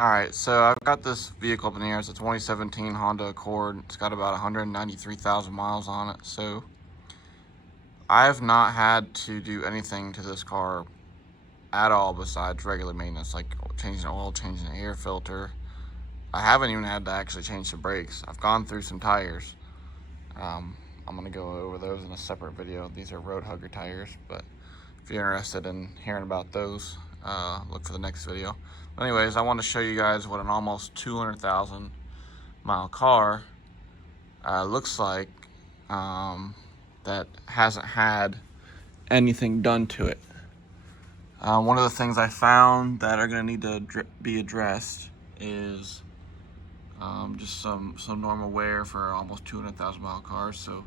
Alright, so I've got this vehicle up in the air. It's a 2017 Honda Accord. It's got about 193,000 miles on it. So I have not had to do anything to this car at all besides regular maintenance, like changing oil, changing the air filter. I haven't even had to actually change the brakes. I've gone through some tires. I'm going to go over those in a separate video. These are road hugger tires, but if you're interested in hearing about those, look for the next video. But anyways, I want to show you guys what an almost 200,000 mile car looks like that hasn't had anything done to it. One of the things I found that are going to need to be addressed is just some normal wear for almost 200,000 mile cars. So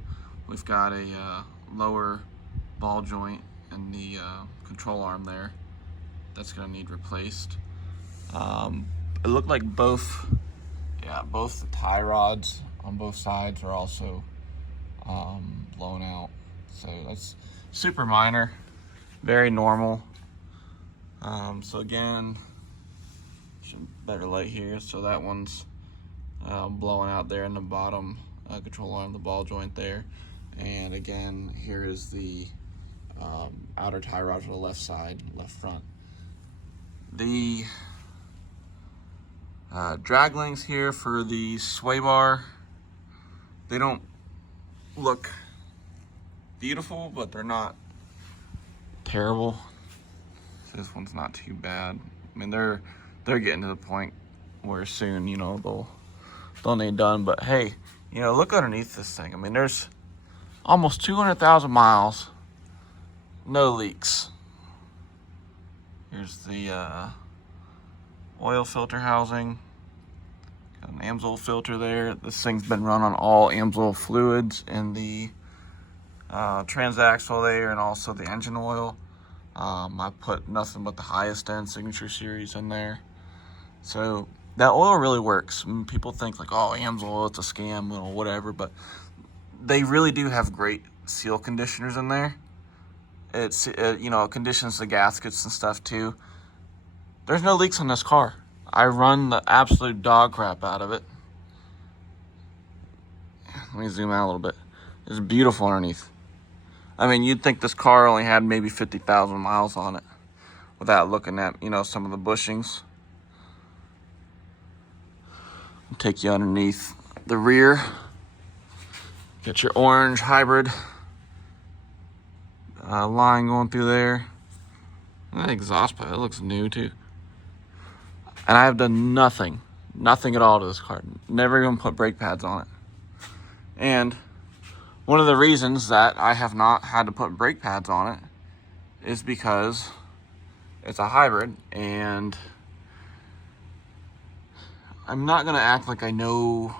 we've got a lower ball joint in the control arm there that's going to need replaced. It looked like both the tie rods on both sides are also blown out. So that's super minor, very normal. So again, better light here. So that one's blowing out there in the bottom control arm, the ball joint there. And again, here is the outer tie rod for the left side, left front. The drag links here for the sway bar, they don't look beautiful, but they're not terrible. So this one's not too bad. I mean, they're getting to the point where soon, you know, they'll need done. But hey, you know, look underneath this thing. I mean, there's almost 200,000 miles, no leaks. Here's the oil filter housing. Got an Amsoil filter there. This thing's been run on all Amsoil fluids in the transaxle there, and also the engine oil. I put nothing but the highest end Signature Series in there. So that oil really works. I mean, people think like, oh, Amsoil, it's a scam, you know, whatever, but they really do have great seal conditioners in there. It's you know, it conditions the gaskets and stuff too. There's no leaks on this car. I run the absolute dog crap out of it. Let me zoom out a little bit. It's beautiful underneath. I mean, you'd think this car only had maybe 50,000 miles on it without looking at, you know, some of the bushings. I'll take you underneath the rear. Get your orange hybrid line going through there. And that exhaust pipe, it looks new too. And I have done nothing at all to this car. Never even put brake pads on it. And one of the reasons that I have not had to put brake pads on it is because it's a hybrid, and I'm not gonna act like I know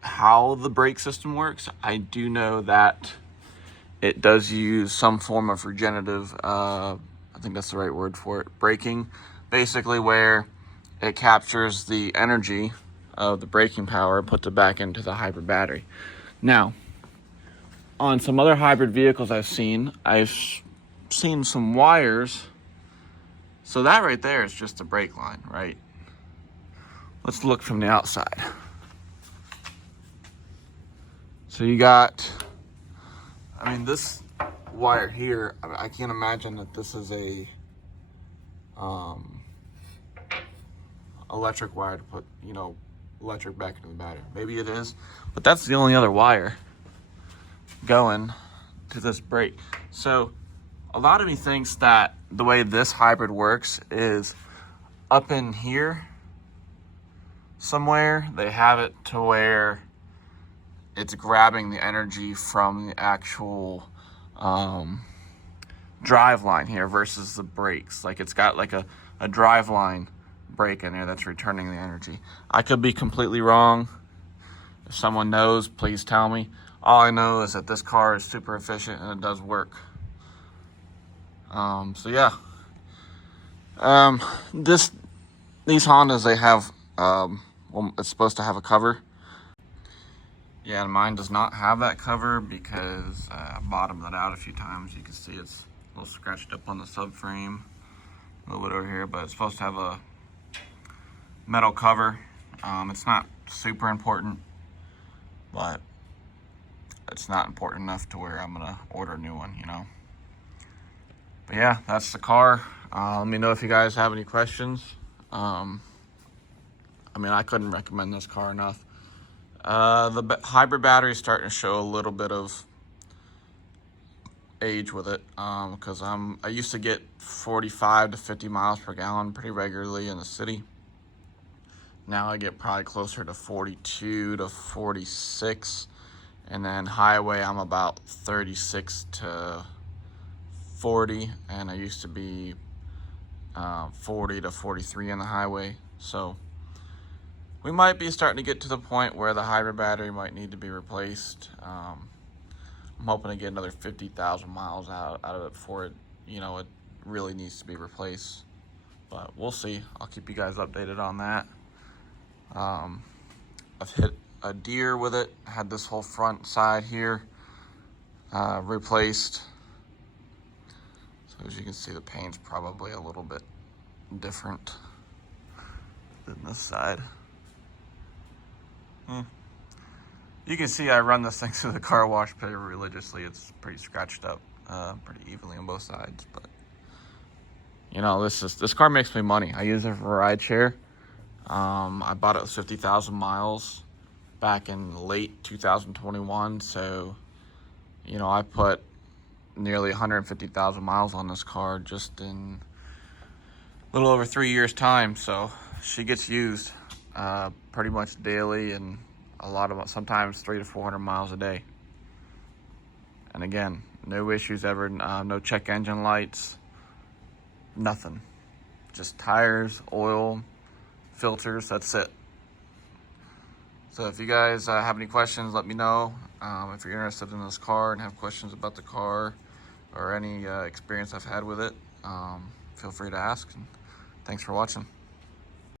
how the brake system works. I do know that it does use some form of regenerative, I think that's the right word for it, braking, basically where it captures the energy of the braking power, puts it back into the hybrid battery. Now, on some other hybrid vehicles I've seen some wires. So that right there is just a brake line, right? Let's look from the outside. So you got, I mean, this wire here, I can't imagine that this is a electric wire to put, you know, electric back into the battery. Maybe it is, but that's the only other wire going to this brake. So a lot of me thinks that the way this hybrid works is up in here somewhere they have it to where it's grabbing the energy from the actual drive line here versus the brakes. Like it's got like a drive line brake in there that's returning the energy. I could be completely wrong. If someone knows, please tell me. All I know is that this car is super efficient and it does work. So yeah. These Hondas, they have, well, it's supposed to have a cover. Yeah, and mine does not have that cover because I bottomed it out a few times. You can see it's a little scratched up on the subframe, a little bit over here, but it's supposed to have a metal cover. It's not super important, but it's not important enough to where I'm gonna order a new one, you know. But yeah, that's the car. Let me know if you guys have any questions. I mean, I couldn't recommend this car enough. The hybrid battery is starting to show a little bit of age with it, because I used to get 45 to 50 miles per gallon pretty regularly in the city. Now I get probably closer to 42 to 46, and then highway I'm about 36 to 40, and I used to be 40 to 43 in the highway. So we might be starting to get to the point where the hybrid battery might need to be replaced. I'm hoping to get another 50,000 miles out of it before it, you know, it really needs to be replaced. But we'll see. I'll keep you guys updated on that. I've hit a deer with it. Had this whole front side here replaced. So as you can see, the paint's probably a little bit different than this side. You can see I run this thing through the car wash pretty religiously. It's pretty scratched up, pretty evenly on both sides. But you know, this car makes me money. I use it for a ride share. I bought it with 50,000 miles back in late 2021. So, you know, I put nearly 150,000 miles on this car just in a little over 3 years' time. So she gets used pretty much daily, and sometimes 300 to 400 miles a day. And again, no issues ever, no check engine lights, nothing. Just tires, oil, filters, that's it. So if you guys have any questions, let me know. If you're interested in this car and have questions about the car or any experience I've had with it, feel free to ask. And thanks for watching.